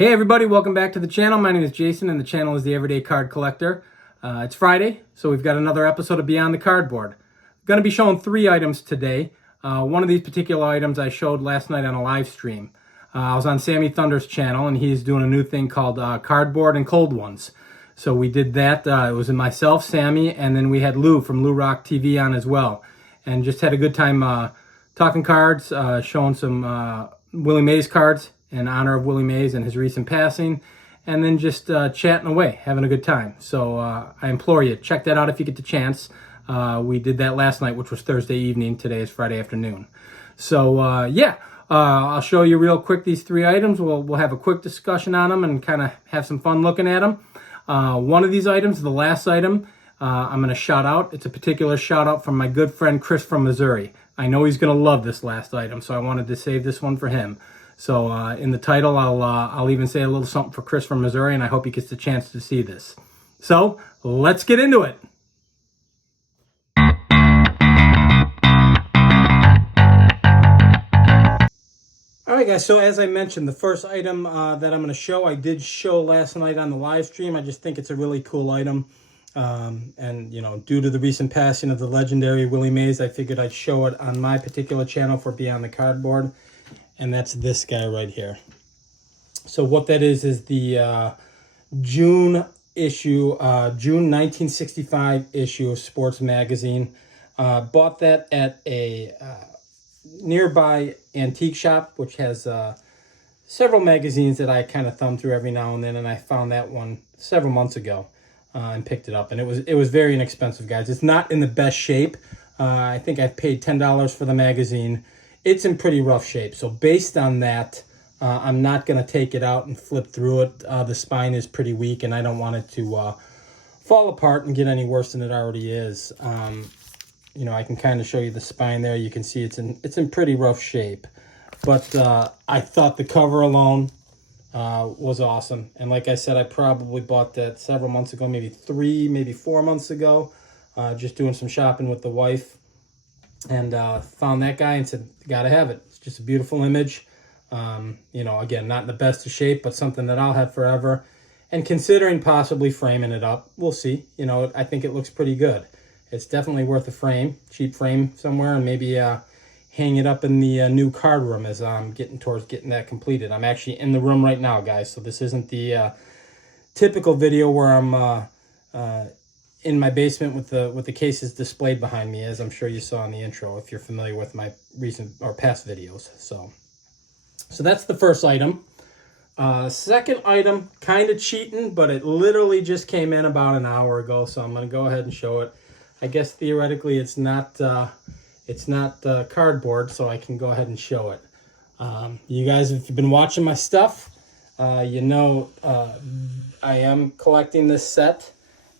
Hey everybody, welcome back to the channel. My name is Jason and the channel is The Everyday Card Collector. It's Friday, so we've got another episode of Beyond the Cardboard. I'm going to be showing 3 items today. One of these particular items I showed last night on a live stream. I was on Sammy Thunder's channel and he's doing a new thing called Cardboard and Cold Ones. So we did that. It was myself, Sammy, and then we had Lou from Lou Rock TV on as well. And just had a good time talking cards, showing some Willie Mays cards in honor of Willie Mays and his recent passing, and then just chatting away, having a good time. So I implore you, check that out if you get the chance. We did that last night, which was Thursday evening. Today is Friday afternoon. So I'll show you real quick these 3 items. We'll have a quick discussion on them and kind of have some fun looking at them. One of these items, the last item, I'm going to shout out. It's a particular shout out from my good friend Chris from Missouri. I know he's going to love this last item, so I wanted to save this one for him. So in the title, I'll even say a little something for Chris from Missouri, and I hope he gets the chance to see this. So let's get into it. All right, guys, so as I mentioned, the first item that I'm going to show, I did show last night on the live stream. I just think it's a really cool item. And, you know, due to the recent passing of the legendary Willie Mays, I figured I'd show it on my particular channel for Beyond the Cardboard. And that's this guy right here. So what that is the June issue, June 1965 issue of Sports Magazine. Bought that at a nearby antique shop, which has several magazines that I kind of thumb through every now and then. And I found that one several months ago and picked it up. And it was very inexpensive, guys. It's not in the best shape. I think I paid $10 for the magazine. It's in pretty rough shape. So based on that, I'm not going to take it out and flip through it. The spine is pretty weak, and I don't want it to fall apart and get any worse than it already is. You know, I can kind of show you the spine there. You can see it's in pretty rough shape. But I thought the cover alone was awesome. And like I said, I probably bought that several months ago, maybe 3, maybe 4 months ago, just doing some shopping with the wife. And found that guy and said, gotta have it. It's just a beautiful image. You know, again, not in the best of shape, but something that I'll have forever. And considering possibly framing it up, we'll see. You know, I think it looks pretty good. It's definitely worth a frame, cheap frame somewhere, and maybe hang it up in the new card room as I'm getting towards getting that completed. I'm actually in the room right now, guys, so this isn't the typical video where I'm in my basement with the cases displayed behind me, as I'm sure you saw in the intro if you're familiar with my recent or past videos. So that's the first item. Second item, kind of cheating, but it literally just came in about an hour ago, so I'm going to go ahead and show it. I guess theoretically it's not cardboard, so I can go ahead and show it. You guys, if you've been watching my stuff, you know I am collecting this set.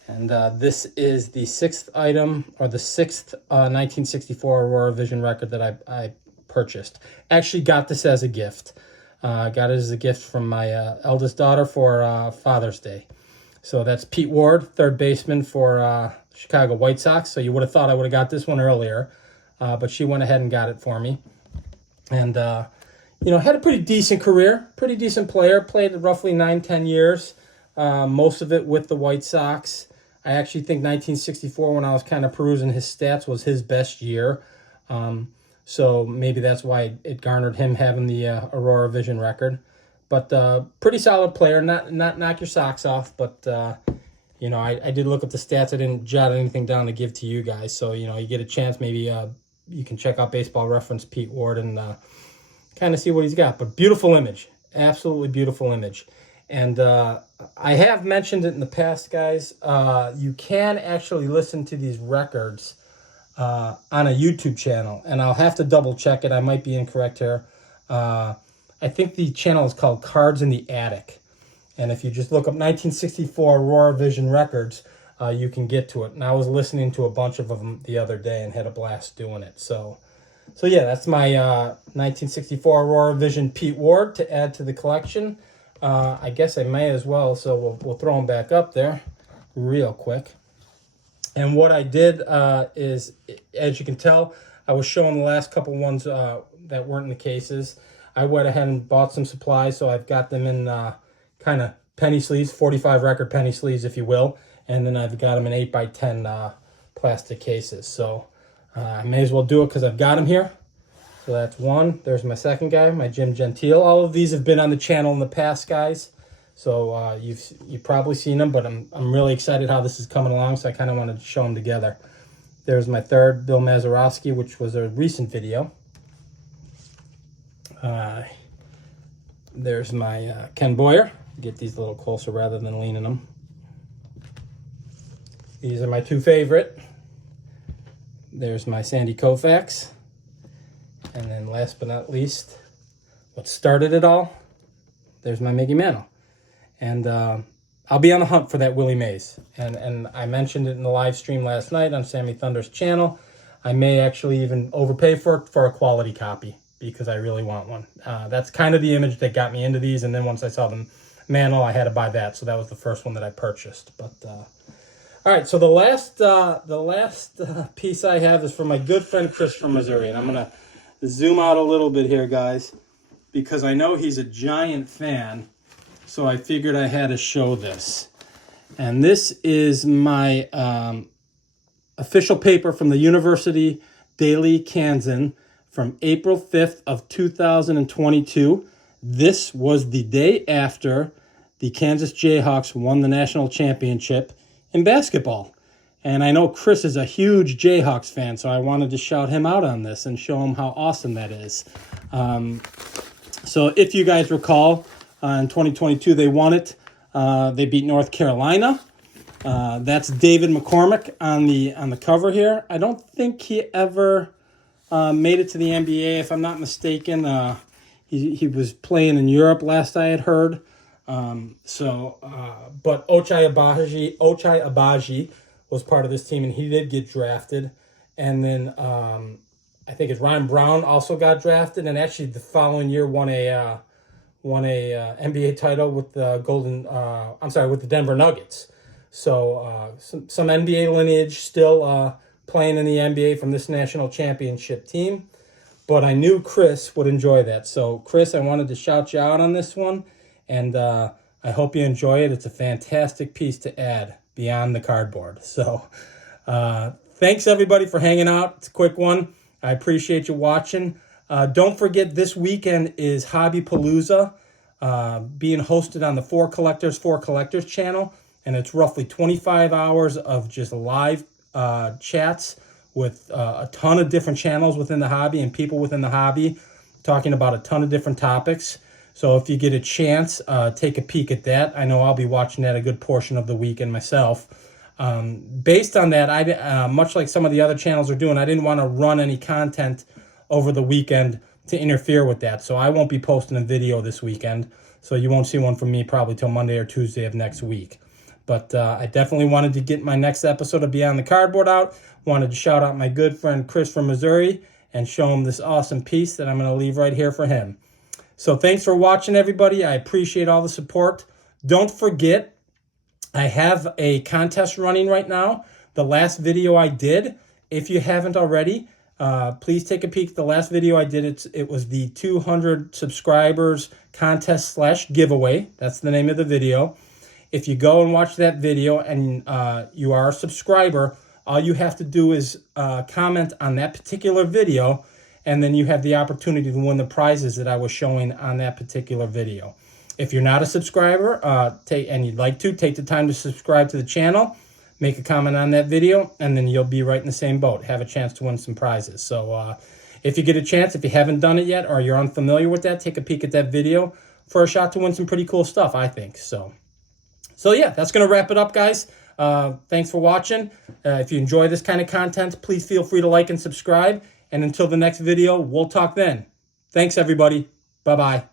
And this is the 6th item, or the 6th 1964 Aurora Vision record that I purchased. Actually got this as a gift. Got it as a gift from my eldest daughter for Father's Day. So that's Pete Ward, third baseman for Chicago White Sox. So you would have thought I would have got this one earlier. But she went ahead and got it for me. And, you know, had a pretty decent career. Pretty decent player. Played roughly 9-10 years. Most of it with the White Sox. I actually think 1964, when I was kind of perusing his stats, was his best year. So maybe that's why it garnered him having the Aurora Vision record. But pretty solid player. Not knock your socks off, but you know, I did look at the stats. I didn't jot anything down to give to you guys. So, you know, you get a chance, maybe you can check out Baseball Reference Pete Ward and kind of see what he's got. But beautiful image. Absolutely beautiful image. And I have mentioned it in the past, guys. You can actually listen to these records on a YouTube channel. And I'll have to double check it. I might be incorrect here. I think the channel is called Cards in the Attic. And if you just look up 1964 Aurora Vision records, you can get to it. And I was listening to a bunch of them the other day and had a blast doing it. So yeah, that's my 1964 Aurora Vision Pete Ward to add to the collection. I guess I may as well, so we'll throw them back up there real quick. And what I did is, as you can tell, I was showing the last couple ones that weren't in the cases. I went ahead and bought some supplies, so I've got them in kind of penny sleeves, 45 record penny sleeves, if you will. And then I've got them in 8x10 plastic cases. So I may as well do it because I've got them here. So that's one. There's my second guy, my Jim Gentile. All of these have been on the channel in the past, guys. So you've probably seen them, but I'm really excited how this is coming along. So I kind of wanted to show them together. There's my third, Bill Mazeroski, which was a recent video. There's my Ken Boyer. Get these a little closer rather than leaning them. These are my two favorite. There's my Sandy Koufax. And then last but not least, what started it all, there's my Mickey Mantle. And I'll be on the hunt for that Willie Mays. And I mentioned it in the live stream last night on Sammy Thunder's channel. I may actually even overpay for a quality copy because I really want one. That's kind of the image that got me into these. And then once I saw the Mantle, I had to buy that. So that was the first one that I purchased. But all right, so the last piece I have is from my good friend Chris from Missouri. And I'm going to zoom out a little bit here, guys, because I know he's a giant fan. So I figured I had to show this. And this is my official paper from the University Daily Kansan from April 5th of 2022. This was the day after the Kansas Jayhawks won the national championship in basketball. And I know Chris is a huge Jayhawks fan, so I wanted to shout him out on this and show him how awesome that is. So if you guys recall, in 2022, they won it. They beat North Carolina. That's David McCormick on the cover here. I don't think he ever made it to the NBA, if I'm not mistaken. He was playing in Europe, last I had heard. But Ochai Agbaji was part of this team, and he did get drafted. And then I think it's Ryan Brown also got drafted, and actually the following year won a NBA title with the with the Denver Nuggets. So some NBA lineage still playing in the NBA from this national championship team. But I knew Chris would enjoy that. So Chris, I wanted to shout you out on this one, and I hope you enjoy it. It's a fantastic piece to add beyond the cardboard. So thanks everybody for hanging out. It's a quick one. I appreciate you watching. Don't forget, this weekend is Hobby Palooza being hosted on the 4Collectors channel. And it's roughly 25 hours of just live chats with a ton of different channels within the hobby and people within the hobby talking about a ton of different topics. So if you get a chance, take a peek at that. I know I'll be watching that a good portion of the weekend myself. Based on that, I much like some of the other channels are doing, I didn't want to run any content over the weekend to interfere with that. So I won't be posting a video this weekend. So you won't see one from me probably till Monday or Tuesday of next week. But I definitely wanted to get my next episode of Beyond the Cardboard out. Wanted to shout out my good friend Chris from Missouri and show him this awesome piece that I'm going to leave right here for him. So thanks for watching, everybody. I appreciate all the support. Don't forget, I have a contest running right now. The last video I did, if you haven't already, please take a peek at the last video I did. It was the 200 subscribers contest / giveaway. That's the name of the video. If you go and watch that video and you are a subscriber, all you have to do is comment on that particular video, and then you have the opportunity to win the prizes that I was showing on that particular video. If you're not a subscriber and you'd like to, take the time to subscribe to the channel, make a comment on that video, and then you'll be right in the same boat, have a chance to win some prizes. So if you get a chance, if you haven't done it yet or you're unfamiliar with that, take a peek at that video for a shot to win some pretty cool stuff, I think. So yeah, that's going to wrap it up, guys. Thanks for watching. If you enjoy this kind of content, please feel free to like and subscribe. And until the next video, we'll talk then. Thanks, everybody. Bye-bye.